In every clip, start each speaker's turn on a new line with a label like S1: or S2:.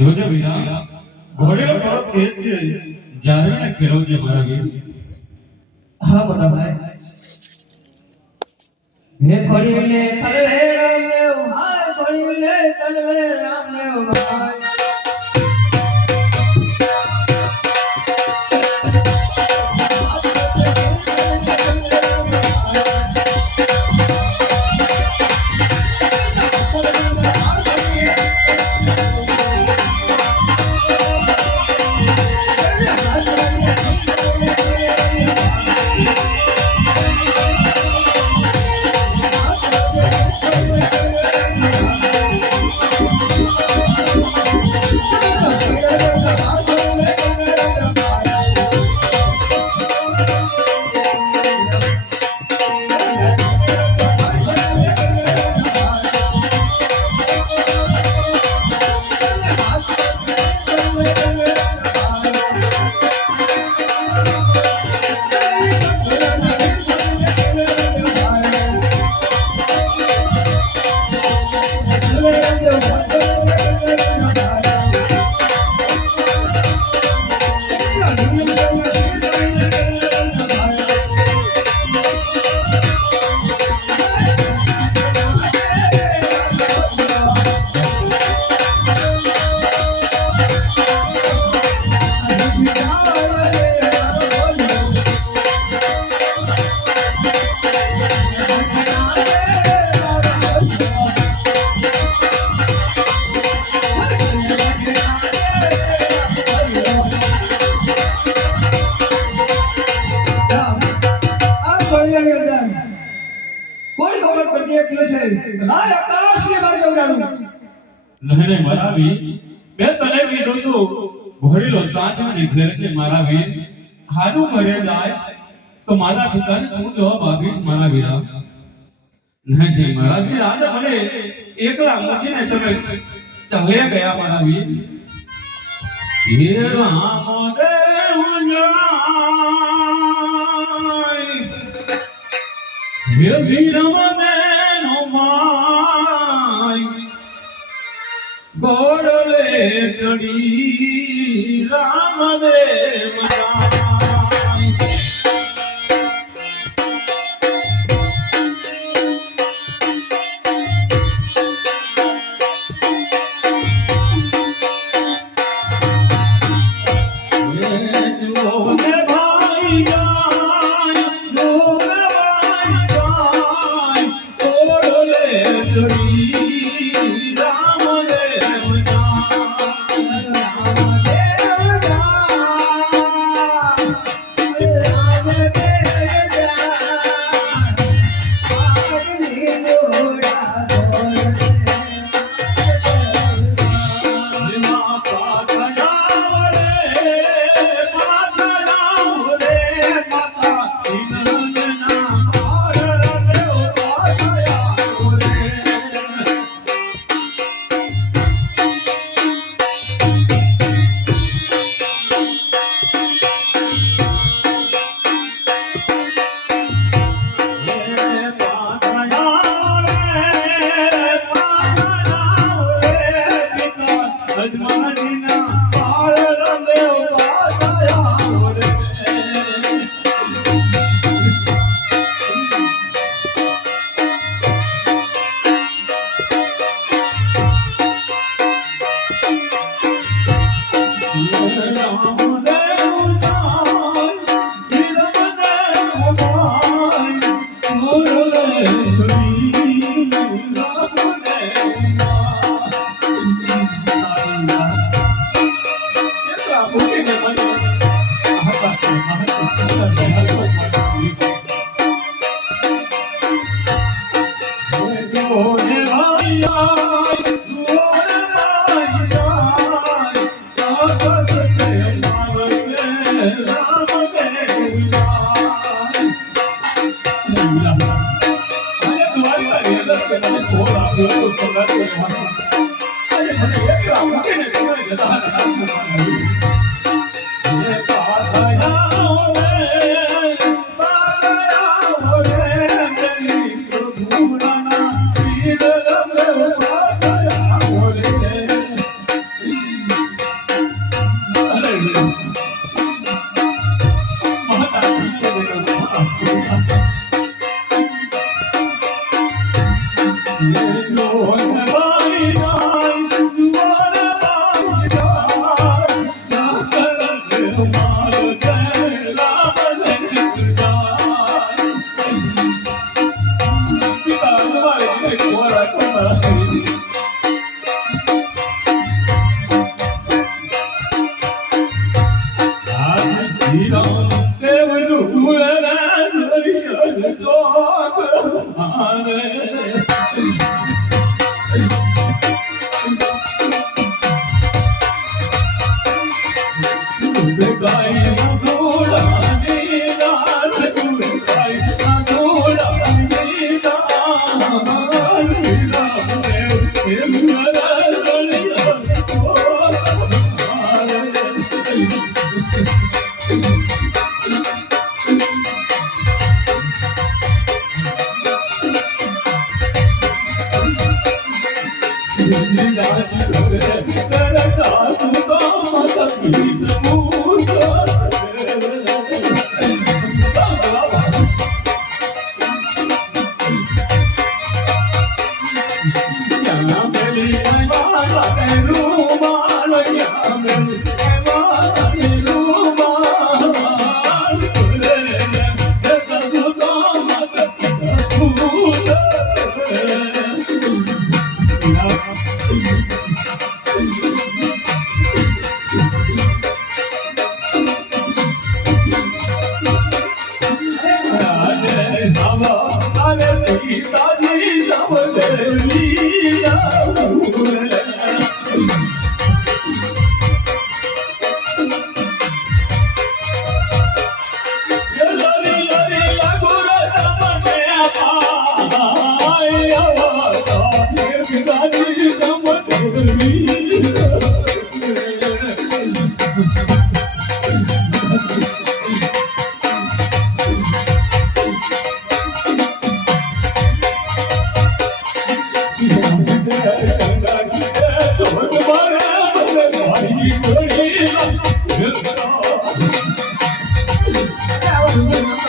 S1: જોજે વિના ઘોડીલો થોડો તેજ છે. જ્યારે ને ખેડવજે મારા વીર
S2: હા મોટા ભાઈ હે ઘોડીલે તલવે રામ દેવ હાય ઘોડીલે તલવે રામ લેવ હાય
S1: નહીં મરાવી, બે તને વીર તું ઘોડીલો નીકળે છે મારા વીર હારું ઘરે જાય તો મારા પિતાને શું જવાબ આપીશ મારા વીરા નહીં મારા વીર આજે મને એકલા મૂકીને તમે ચાલ્યા ગયા મારા વીર હે રામ દેવ જાય હે વીરમ દેનો માય ચડી રામદેવ જાય Amen. જોયું સંગાતો અને મને એક આવતી ને વિનય જતા હતા the moon. Hallelujah.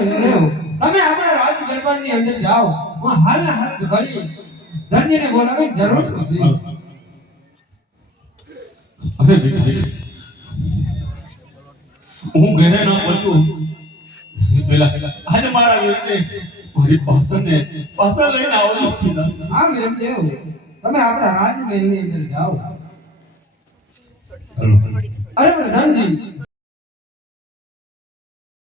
S1: તમે આપણા રાજ દરબારની અંદર જાઓ હું હાલના હાલ ઘડી દરજીને બોલાવી જરૂર નથી.
S2: અરે બેટા હું ઘરે ના પહોંચું. પેલા આજે મારા વીરને મારી પાસને પાસા લઈને આવો
S1: હા મેડમ કેવું તમે આપણા રાજમહેલની અંદર જાઓ. અરે પણ ધનજી